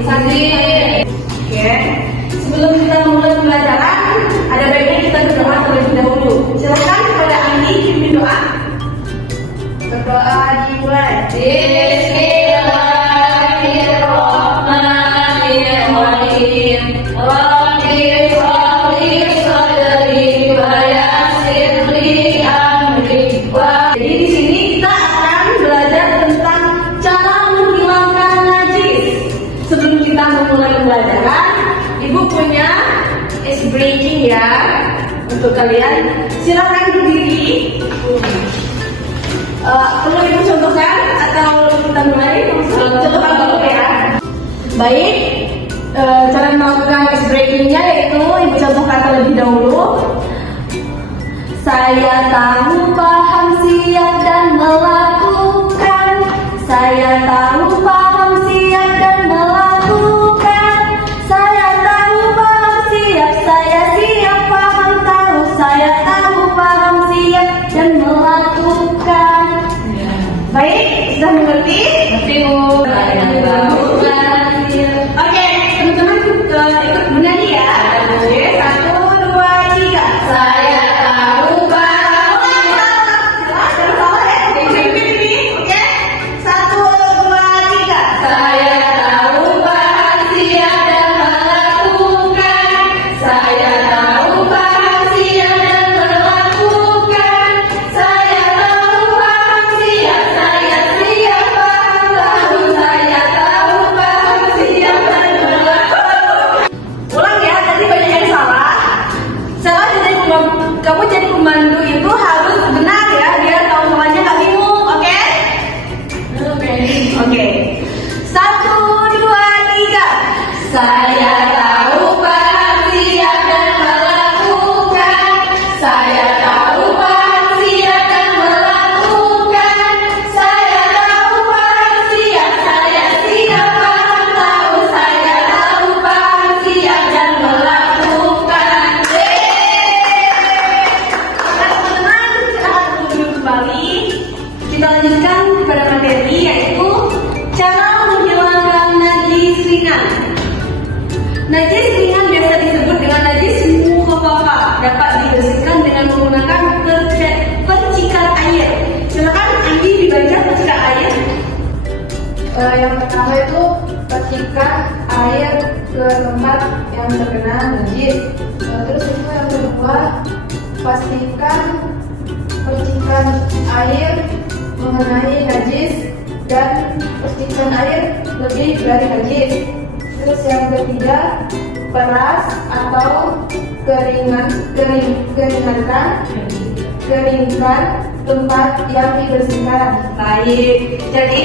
Sip. Oke. Sebelum kita memulai pembelajaran, ada baiknya kita berdoa terlebih dahulu. Silakan kepada Andi pimpin doa. Berdoa dimulai. Bismillahirrahmanirrahim. Rabbi shrahli sadri wa yassir li amri. Jadi di sini kita akan belajar tentang cara menghilangkan najis. Sebelum kita memulai pembelajaran, Ibu punya ice breaking ya untuk kalian. Silakan berdiri. Perlu Ibu contohkan atau kita mulai? Contohkan dulu ya. Baik, cara melakukan ice breakingnya yaitu Ibu contohkan terlebih dahulu. Saya tahu, paham, siap dan melakukan. Saya tahu, paham, siap dan melakukan. Saya tahu, paham, siap. Saya siap, paham, tahu. Saya tahu, paham, siap dan melakukan. Baik, sudah mengerti? Mengerti, Bu. Oke, teman-teman ikut menyanyi ya. Oke, 1, 2, 3. Saya tahu, paham, siap. Jangan salah ya. Ini. Oke, 1, 2, 3. Saya tahu, paham, siap dan melakukan. Saya tahu, paham, siap dan melakukan. Saya tahu, paham, siap. Saya siap, paham, tahu. Saya tahu, paham, siap dan melakukan. Ulang ya, tadi banyak yang salah. Salah jadi kamu jadi pemandu itu harus benar ya, biar tahu semuanya nggak bingung, oke? Oke. 1, 2, 3. Saya tahu, paham, siap dan melakukan. Saya tahu, paham, siap dan melakukan. Saya tahu, paham, siap. Saya siap, paham, tahu. Saya tahu, paham, siap dan melakukan. Teman-teman, silahkan duduk kembali. Kita lanjutkan pada materi yaitu cara menghilangkan najis ringan. Najis ringan biasa disebut dengan najis mukhafafah, dapat dibersihkan dengan menggunakan percikan air. Silakan Andi dibaca percikan air. Yang pertama itu percikan air ke tempat yang terkena najis. Terus itu yang kedua, pastikan percikan air mengenai najis dan percikan air lebih dari najis. Terus yang ketiga, peras atau keringkan tempat yang dibersihkan. Baik, jadi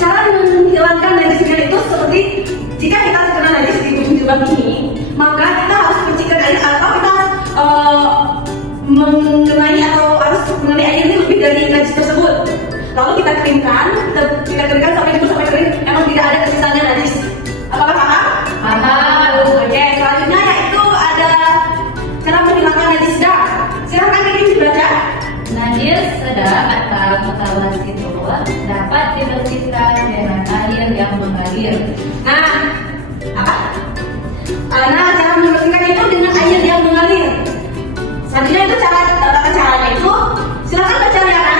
cara menghilangkan najis ringan itu seperti jika kita terkena najis di ujung jilbab ini, maka kita harus percikan air atau kita mengenai air ini lebih dari najis tersebut. Lalu kita keringkan sampai kering. Emang tidak ada tersisanya najis. Apakah paham? Paham. Oke, selanjutnya yaitu ada cara menghilangkan najis sedang. Silakan ini dibaca. Najis sedang atau mutawassito dapat dibersihkan dengan air yang mengalir. Cara membersihkan itu dengan air yang mengalir. Selanjutnya itu tata caranya itu, silakan baca ya.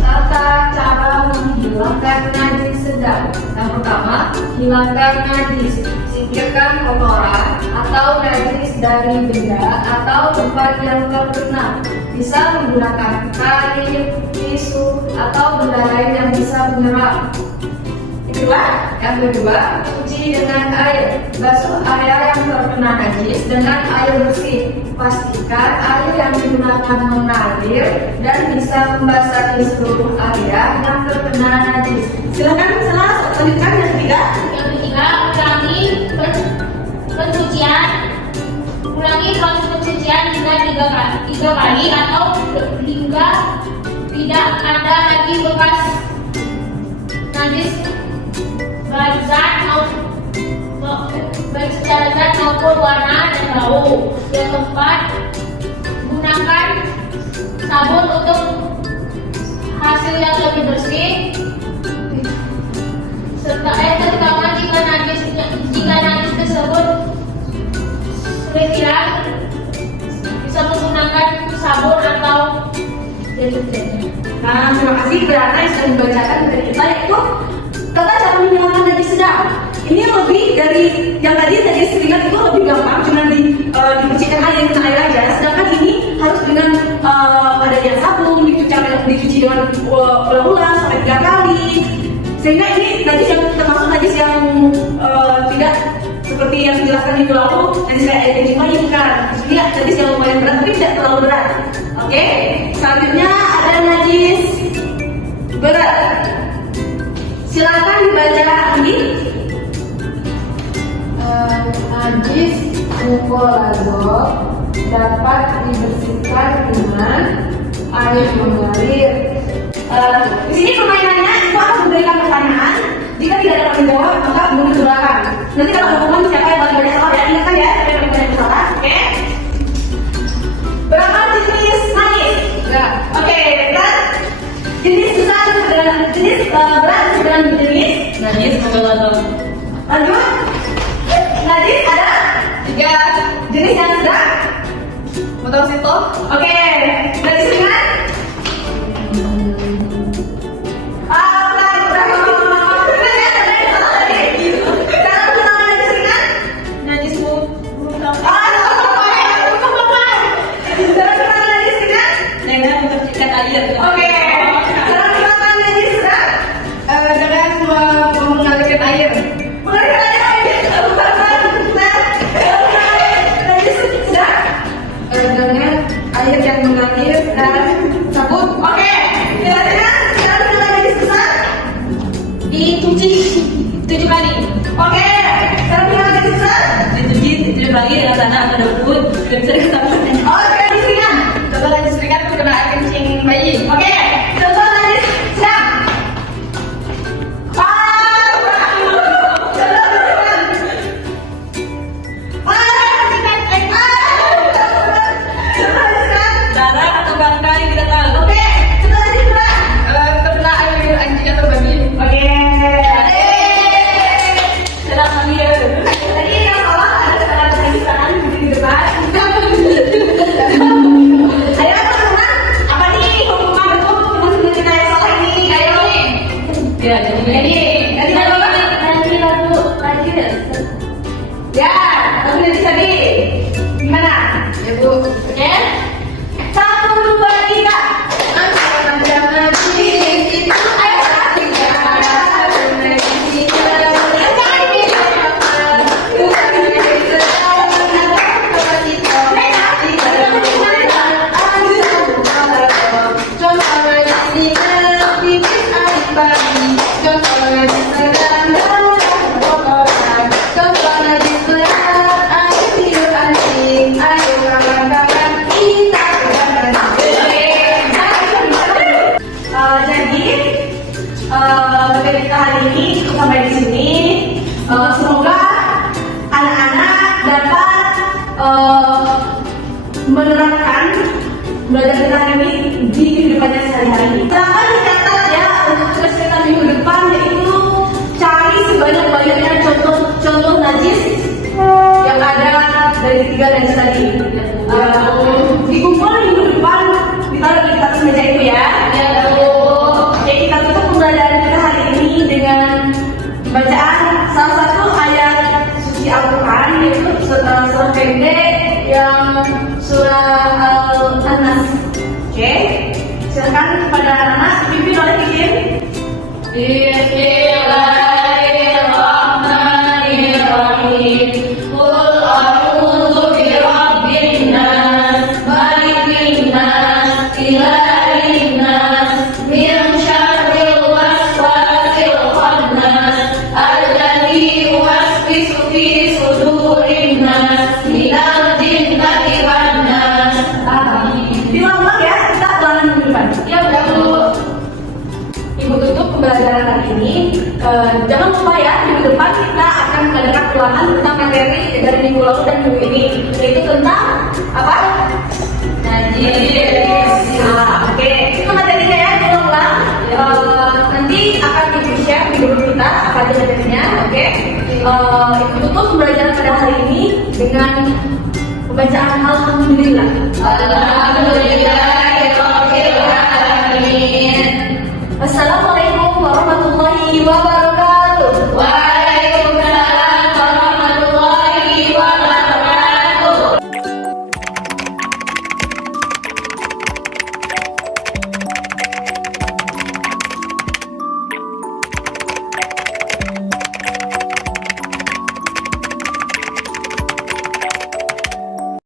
Tata cara menghilangkan najis sedang. Yang pertama, hilangkan najis. Singkirkan kotoran atau najis dari benda atau tempat yang terkena. Bisa menggunakan kain, tisu, atau benda lain yang bisa menyerap. Yang kedua, cuci dengan air. Basuh area yang terkena najis dengan air bersih. Pastikan air yang digunakan mengalir dan bisa membasahi seluruh area yang terkena najis. Silakan lanjutkan yang ketiga. Yang ketiga, ulangi proses pencucian hingga 3 kali atau hingga tidak ada lagi bekas najis baik secara zat maupun warna dan bau. Yang keempat, gunakan sabun untuk hasil yang lebih bersih serta ketika bersihan bisa menggunakan sabun atau deterjen. Nah, terima kasih Berana yang sudah membacakan dari kita, yaitu tata cara menghilangkan najis sedang. Ini lebih dari yang tadi seringat itu lebih gampang, cuma dipercikan air kena air aja. Sedangkan ini harus dengan adanya sabun, dicuci dengan ulang-ulang sampai 3 kali. Sehingga ini najis yang termasuk najis yang tidak seperti yang dijelaskan minggu lalu, najis kayak air kencing manis bukan. Ini najis yang lumayan berat tapi tidak terlalu berat. Oke, selanjutnya ada najis berat. Silakan dibaca ini. Najis mukolazol dapat dibersihkan dengan air mengalir. Di sini permainannya itu akan memberikan pertanyaan. Jika tidak dapat menjawab, maka belum silakan. Nanti kalau ada hukuman siapa yang paling banyak salah ya, ingatkan ya siapa yang paling banyak salah. Oke? Berapa jenis najis? Ya. Oke, berat. Jenis besar dan jenis berat dan jenis Najis mukolazol. lanjut. Najis ada 3 jenis yang sedang. Mutosito. Oke, najis ringan. Oke, cara menggunakan najis sedang Dengan mengalirkan air. mengalirkan air. Najis sedang Dengan air yang mengalir dan sabun. oke. Selanjutnya cara menggunakan najis besar. Dicuci 7 kali. Oke, cara menggunakan najis besar. Dicuci 7 kali dengan tanah atau daun dan bisa diketahui. Oke, najis ringan. Contoh najis ringan itu kena air kencing bayi. Oke, contoh najis sedang. Darah atau bangkai yang kita tahu. Oke, contoh najis berat. Kena air anjing atau babi. Oke. Sedang mengalir. Tadi yang salah ada kesalahan penulisan di depan. Ayo teman-teman, apa nih hukuman untuk teman-teman kita yang salah ini? Ayo. Ya, jadi Nanti apa? nanti lagi Ya, lalu nanti tadi gimana? Ya bu. Oke. 1, 2, 3. Materi kita hari ini cukup sampai di sini. Semoga anak-anak dapat menerapkan belajar kita hari ini di kehidupannya sehari-hari. Silakan dicatat ya untuk tugas kita minggu depan, yaitu cari sebanyak-banyaknya contoh najis yang ada dari 3 najis tadi. Dikumpul minggu depan, ditaruh di atas meja itu ya. Oke, kita tutup pembelajaran kita hari ini dengan bacaan salah satu ayat suci Al-Quran, yaitu surah pendek yang surah Al-Nas. Oke, silakan kepada anak-anak dipimpin oleh Bikin. Bismillahirrahmanirrahim. Qul a'udzu birabbin nas, malikin nas, ilahin nas, min syarril waswasil khannas, alladzi yuwaswisu fi sudurin nas, minal jinnati wan nas. Amin. Diulang-ulang ya, kita ulangan minggu depan. Ya udah Bu. Ibu tutup pembelajaran hari ini. Jangan lupa ya, minggu depan kita akan mengadakan ulangan tentang materi dari minggu lalu dan minggu ini, yaitu tentang apa? Najis. Oke, itu materinya ya, diulang-ulang. Nanti akan ibu share di grup kita apa aja materinya. Oke, ibu tutup pembelajaran pada hari ini dengan Bacaan alhamdulillah. Alhamdulillahirobbilalamin. Assalamualaikum warahmatullahi wabarakatuh.